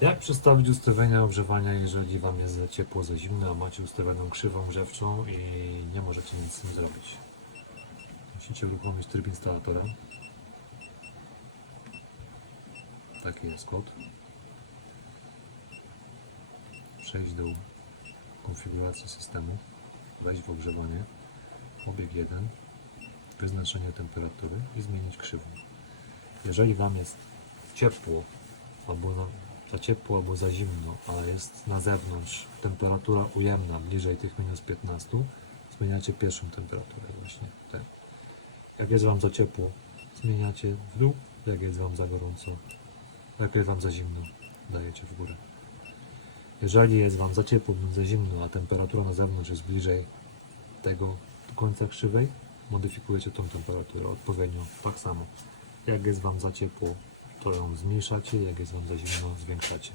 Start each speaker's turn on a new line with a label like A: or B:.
A: Jak przestawić ustawienia ogrzewania, jeżeli Wam jest za ciepło, za zimno, a macie ustawioną krzywą grzewczą i nie możecie nic z tym zrobić? Musicie uruchomić tryb instalatora. Taki jest kod. Przejść do konfiguracji systemu. Wejść w ogrzewanie. Obieg 1. Wyznaczenie temperatury i zmienić krzywą. Jeżeli Wam jest ciepło, albo na, za ciepło, albo za zimno, ale jest na zewnątrz temperatura ujemna, bliżej tych minus 15, zmieniacie pierwszą temperaturę właśnie. Tę. Jak jest Wam za ciepło, zmieniacie w dół, jak jest Wam za gorąco, jak jest Wam za zimno, dajecie w górę. Jeżeli jest Wam za ciepło bądź za zimno, a temperatura na zewnątrz jest bliżej tego końca krzywej, modyfikujecie tą temperaturę odpowiednio tak samo. Jak jest Wam za ciepło, to ją zmniejszacie, jak jest Wam za zimno, zwiększacie.